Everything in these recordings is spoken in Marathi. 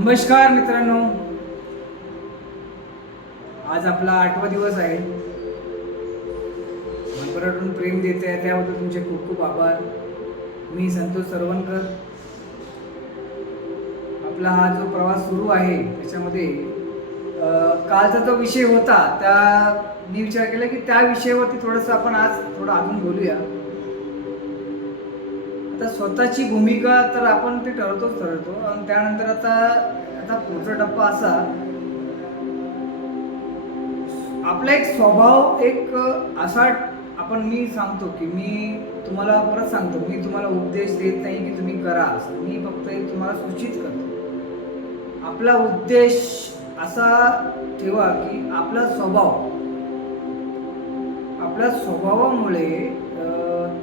नमस्कार मित्रांनो, आज आपला 8वा दिवस आहे. मनभरभरून प्रेम देते आहे त्याबद्दल तुमचे खूप खूप आभार. मी संतोष सरवणकर. आपला हा जो प्रवास सुरू आहे त्याच्यामध्ये कालचा जो विषय होता मी विचार केला की त्या विषयावरती थोडंसं आपण आज थोडं अजून बोलूया. आता स्वतःची भूमिका तर आपण ते ठरवतो आणि त्यानंतर आता पुढचा टप्पा असा, आपला एक स्वभाव एक असा मी सांगतो की मी तुम्हाला परत सांगतो, मी तुम्हाला उपदेश देत नाही की तुम्ही करा असं, मी फक्त एक तुम्हाला सूचित करतो. आपला उद्देश असा ठेवा की आपला स्वभावामुळे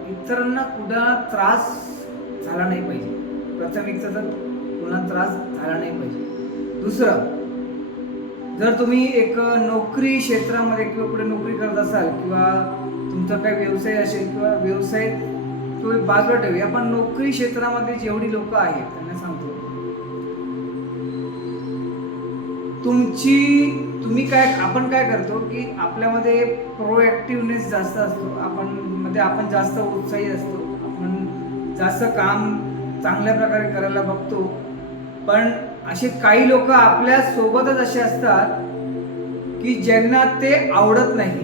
इतरांना कुठला त्रास झाला नाही पाहिजे. प्रथम एक तर कुणाला त्रास झाला नाही पाहिजे. दुसरं, जर तुम्ही एक नोकरी क्षेत्रामध्ये किंवा पुढे नोकरी करत असाल किंवा तुमचा काही व्यवसाय असेल किंवा व्यवसाय तो बाजूला ठेवूया, आपण नोकरी क्षेत्रामध्ये जेवढी लोक आहेत त्यांना सांगतो, आपण काय करतो की आपल्यामध्ये प्रोएक्टिव्हनेस जास्त असतो, आपण जास्त उत्साही असतो, आपण जास्त काम चांगल्या प्रकारे करायला बघतो. पण असे काही लोक आपल्या सोबतच असे असतात की ज्यांना ते आवडत नाही,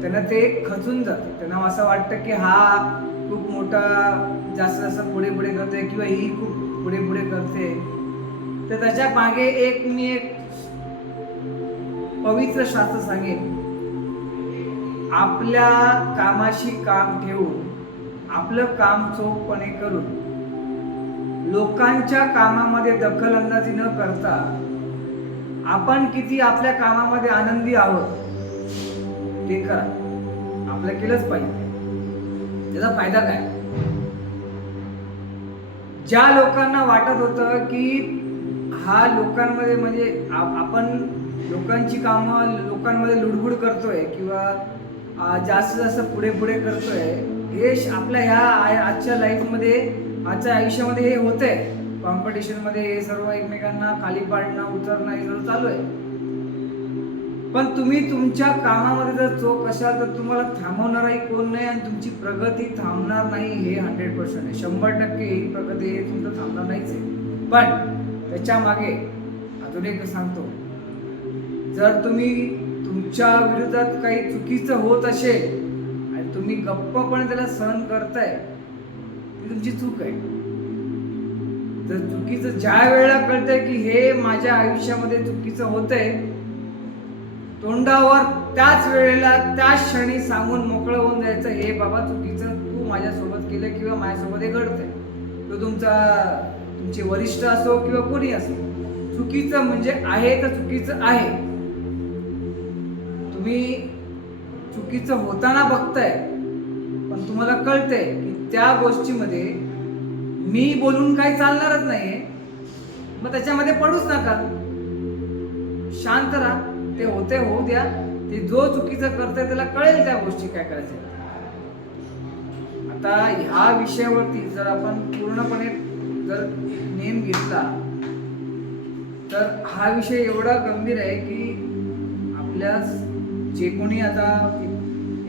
त्यांना ते खचून जातं. त्यांना असं वाटतं की हा खूप मोठा जास्त पुढे करते किंवा ही खूप पुढे करते. तर त्याच्या मागे मी एक पवित्र शास्त्र सांगेन, आपल्या कामाशी काम ठेवून आपलं काम चोखपणे करून लोकांच्या कामामध्ये दखलंदाजी न करता आपण किती आपल्या कामामध्ये आनंदी आहोत ते करा. आपलं केलंच पाहिजे. त्याचा फायदा काय? ज्या लोकांना वाटत होतं की हा लोकांमध्ये म्हणजे आपण लोकांची कामं लोकांमध्ये लुडबुड करतोय किंवा जास्त पुढे करतोय, हे आपल्या ह्या आजच्या लाईफमध्ये, आजच्या आयुष्यामध्ये हे होतंय. कॉम्पिटिशनमध्ये हे सर्व एकमेकांना खाली पाडणं, उतरणं हे सर्व चालू आहे. पण तुम्ही तुमच्या कामामध्ये जर चोख असाल तर तुम्हाला थांबवणारही कोण नाही आणि तुमची प्रगती थांबणार नाही. हे 100% आहे. 100% ही प्रगती हे तुमचं थांबणार नाहीच आहे. पण त्याच्या मागे अजून एक सांगतो, जर तुम्ही तुमच्या विरोधात काही चुकीचं होत असेल आणि तुम्ही गप्पपणे त्याला सहन करताय, ती तुमची चूक आहे. तर चुकीचं ज्या वेळेला कळतंय की हे माझ्या आयुष्यामध्ये चुकीचं होतंय, तोंडावर त्याच वेळेला त्याच क्षणी सांगून मोकळं होऊन जायचं, हे बाबा चुकीचं तू माझ्यासोबत केलं किंवा माझ्यासोबत हे घडतंय. तो तुमचे वरिष्ठ असो किंवा कोणी असो, चुकीचं म्हणजे आहे तर चुकीचं आहे. तुम्ही चुकीचं होताना बघताय पण तुम्हाला कळतंय की त्या गोष्टीमध्ये मी बोलून काही चालणारच नाहीये, मग त्याच्यामध्ये पडूच नका. शांत राहा. ते होऊ द्या. ते जो चुकीचं करतंय त्याला कळेल त्या गोष्टी काय करायच्या. आता ह्या विषयावरती जर आपण पूर्णपणे जर नेम घेतला तर हा विषय एवढा गंभीर आहे की आपल्या जे कोणी आता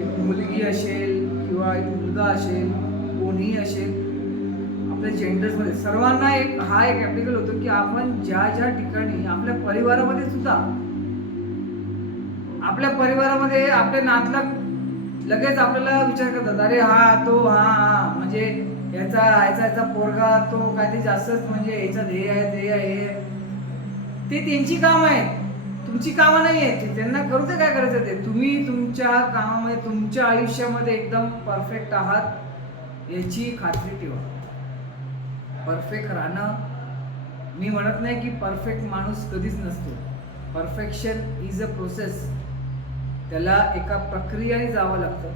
एक मुलगी असेल किंवा एक मुलगा असेल, कोणीही असेल, आपल्या जेंडर्समध्ये सर्वांना हा एक ॲप्लिकेबल होतो की आपण ज्या ठिकाणी आपल्या परिवारामध्ये सुद्धा, आपल्या परिवारामध्ये आपले नातलग लगेच आपल्याला विचार करतात, अरे हा म्हणजे याचा पोरगा तो काहीतरी जास्तच, म्हणजे याचा ध्येय आहे. ते त्यांची कामं आहेत, तुमची कामं नाही आहेत. त्यांना करू दे काय करायचं ते. तुम्ही तुमच्या कामामध्ये, तुमच्या आयुष्यामध्ये एकदम परफेक्ट आहात याची खात्री ठेवा. परफेक्ट राहणं, मी म्हणत नाही की परफेक्ट माणूस कधीच नसतो. Perfection is a process. त्याला एका प्रक्रियेने जावं लागतं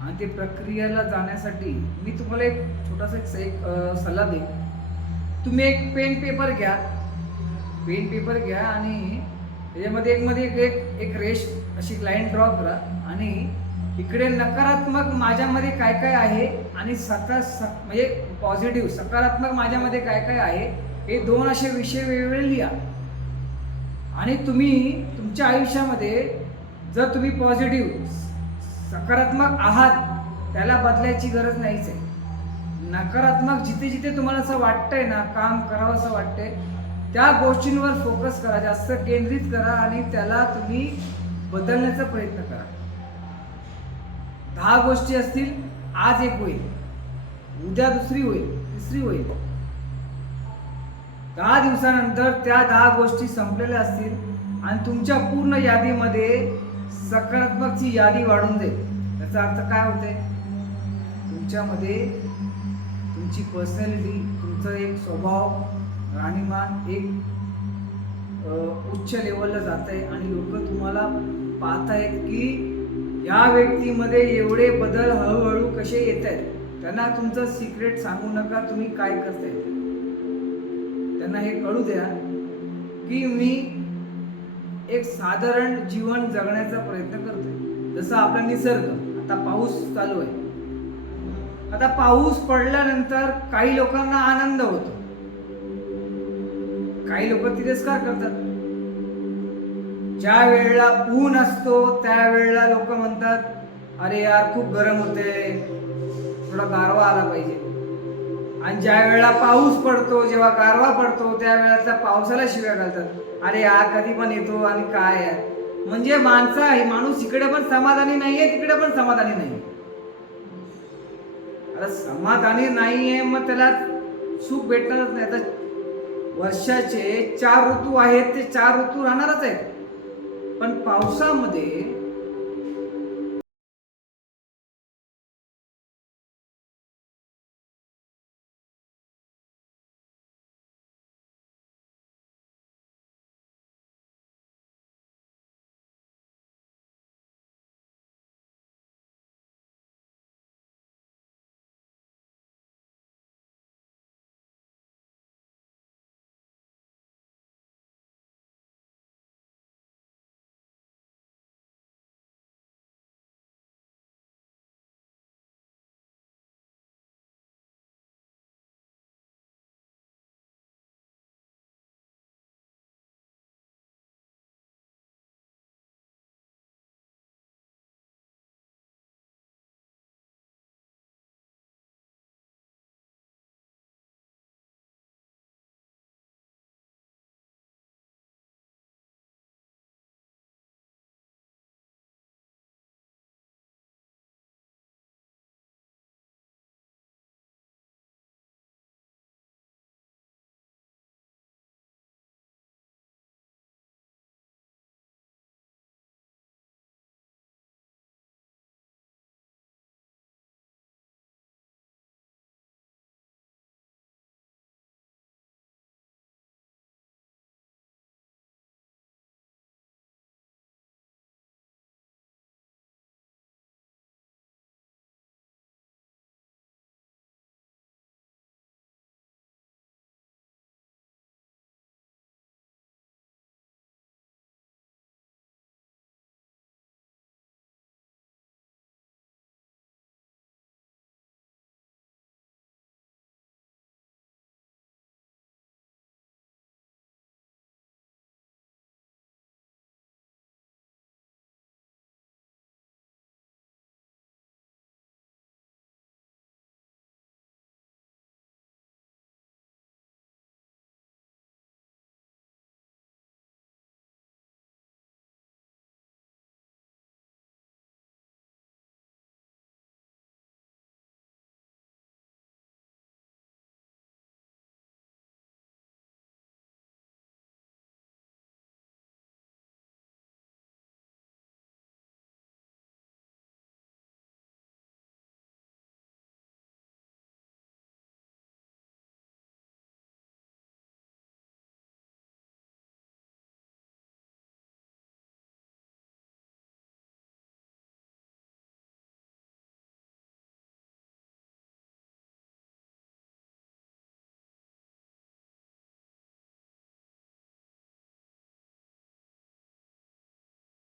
आणि ते प्रक्रियेला जाण्यासाठी मी तुम्हाला एक छोटासा एक सल्ला देईन. तुम्ही एक पेन पेपर घ्या आणि त्याच्यामध्ये एक रेष अशी लाईन ड्रॉ करा आणि इकडे नकारात्मक माझ्यामध्ये काय आहे आणि म्हणजे पॉझिटिव्ह सकारात्मक माझ्यामध्ये काय आहे हे 2 असे विषय वेगवेगळे लिहा. आणि तुम्ही तुमच्या आयुष्यामध्ये जर तुम्ही पॉझिटिव्ह सकारात्मक आहात, त्याला बदलायची गरज नाहीच आहे. नकारात्मक जिथे जिथे तुम्हाला असं वाटतंय ना, काम करावं असं वाटतंय, त्या गोष्टींवर फोकस करा, जास्त केंद्रित करा आणि त्याला तुम्ही बदलण्याचा प्रयत्न करा. 10 गोष्टी असतील, आज एक होईल, उद्या दुसरी होईल, तिसरी होईल. 10 दिवसानंतर त्या 10 गोष्टी संपलेल्या असतील आणि तुमच्या पूर्ण यादीमध्ये सकारात्मकची यादी वाढून जाईल. याचा अर्थ काय होते? तुमच्यामध्ये तुमची पर्सनॅलिटी, तुमचा एक स्वभाव, राहणीमान एक उच्च लेवलला जात आहे आणि लोक तुम्हाला पाहतायत की या व्यक्तीमध्ये एवढे बदल हळूहळू कसे येत आहेत. त्यांना तुमचं सिक्रेट सांगू नका, तुम्ही काय करताय. त्यांना हे कळू द्या की मी एक साधारण जीवन जगण्याचा प्रयत्न करतोय. जसं आपला निसर्ग, आता पाऊस चालू आहे. आता पाऊस पडल्यानंतर काही लोकांना आनंद होतो, काही लोक तिरस्कार करतात. ज्या वेळेला ऊन असतो त्यावेळेला लोक म्हणतात, अरे यार खूप गरम होते, थोडा गारवा आला पाहिजे. आणि ज्या वेळेला पाऊस पडतो, जेव्हा गारवा पडतो, त्यावेळेला त्या पावसाला शिव्या घालतात, अरे हा कधी पण येतो आणि काय आहे. म्हणजे माणूस इकडे पण समाधानी नाहीये, तिकडे पण समाधानी नाहीये. आता समाधानी नाहीये, मग त्याला सुख भेटणारच नाही. आता वर्षाचे 4 ऋतू आहेत, ते 4 ऋतू राहणारच आहेत. पण पावसामध्ये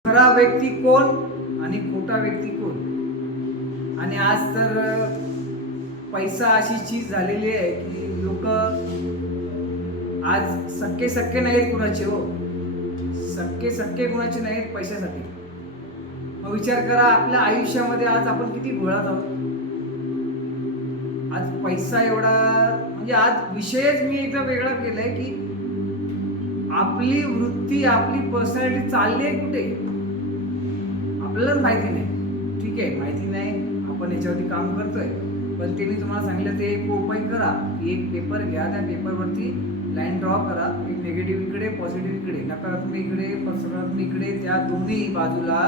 खरा व्यक्ती कोण आणि खोटा व्यक्ती कोण. आणि आज तर पैसा अशी चीज झालेली आहे की लोक आज सक्के सक्के नाहीत कुणाचे हो, सक्के सक्के कुणाचे नाहीत पैशासाठी. मग विचार करा आपल्या आयुष्यामध्ये आज आपण किती घोळात आहोत. आज पैसा एवढा म्हणजे आज विषयच मी एकदा वेगळा केलाय की आपली वृत्ती आपली पर्सनॅलिटी चालली आहे कुठे आपल्यालाच माहिती नाही. ठीक आहे, माहिती नाही, आपण याच्यावरती काम करतोय, पण ते मी तुम्हाला सांगितलं ते एक उपाय करा की एक पेपर घ्या, त्या पेपरवरती लाईन ड्रॉ करा, एक निगेटिव्ह इकडे पॉझिटिव्ह इकडे, नकारात्मक इकडे सकारात्मक इकडे, त्या दोन्ही बाजूला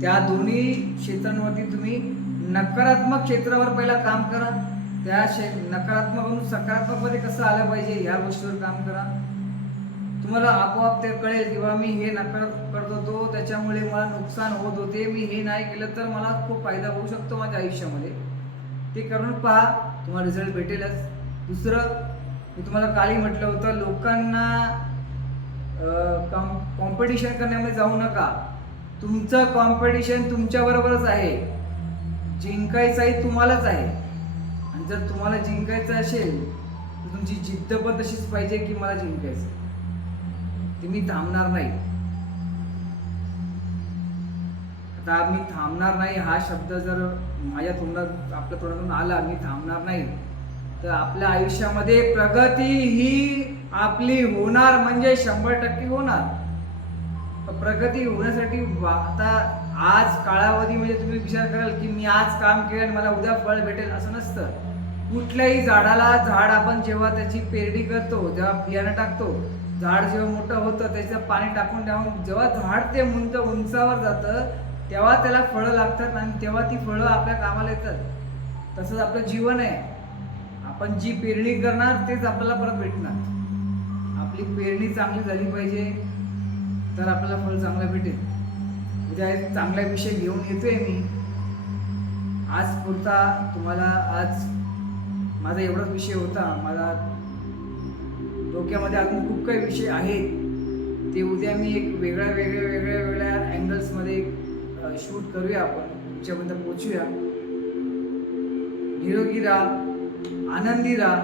त्या दोन्ही क्षेत्रांवरती तुम्ही नकारात्मक क्षेत्रावर पहिला काम करा. त्या नकारात्मक सकारात्मक मध्ये कसं आलं पाहिजे या गोष्टीवर काम करा. तुम्हाला आपोआप ते कळेल किंवा मी हे नकारात्मक करत होतो त्याच्यामुळे मला नुकसान होत होते, मी हे नाही केलं तर मला खूप फायदा होऊ शकतो माझ्या आयुष्यामध्ये. ते करून पहा, तुम्हाला रिझल्ट भेटेलच. दुसरं मी तुम्हाला कालही म्हटलं होतं, लोकांना कॉम्पिटिशन करण्यामध्ये जाऊ नका. तुमचं कॉम्पिटिशन तुमच्याबरोबरच आहे, जिंकायचंही तुम्हालाच आहे. आणि जर तुम्हाला जिंकायचं असेल तर तुमची जिद्द पण तशीच पाहिजे की मला जिंकायचं, ते मी थांबणार नाही. आता मी थांबणार नाही हा शब्द जर माझ्या तोंडात आपल्या तोंडातून आला, मी थांबणार नाही, तर आपल्या आयुष्यामध्ये प्रगती ही आपली होणार म्हणजे 100% होणार. प्रगती होण्यासाठी आता आज कालावधी म्हणजे तुम्ही विचार कराल की मी आज काम केलं आणि मला उद्या फळ भेटेल असं नसतं. कुठल्याही झाडाला झाड आपण जेव्हा त्याची पेरणी करतो, जेव्हा बियाणं टाकतो, झाड जेव्हा मोठं होतं त्याचं पाणी टाकून जेव्हा झाड ते उंचावर जातं तेव्हा त्याला फळं लागतात आणि तेव्हा ती फळं आपल्या कामाला येतात. तसंच आपलं जीवन आहे, आपण जी पेरणी करणार तेच आपल्याला परत भेटणार. आपली पेरणी चांगली झाली पाहिजे तर आपल्याला फळ चांगलं भेटेल. उद्या एक चांगला विषय घेऊन येतोय मी. आज पुरता तुम्हाला आज माझा एवढाच विषय होता. मला डोक्यामध्ये अजून खूप काही विषय आहेत, ते उद्या मी एक वेगळ्या अँगल्समध्ये शूट करूया, आपण तुमच्यापर्यंत पोचूया. निरोगी राहा, आनंदी राहा,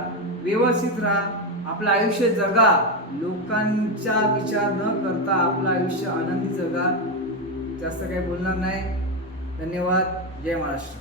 व्यवस्थित राहा, आपलं आयुष्य जगा. लोकांचा विचार न करता आपलं आयुष्य आनंदी जगा. जास्त काही बोलणार नाही. धन्यवाद. जय महाराष्ट्र.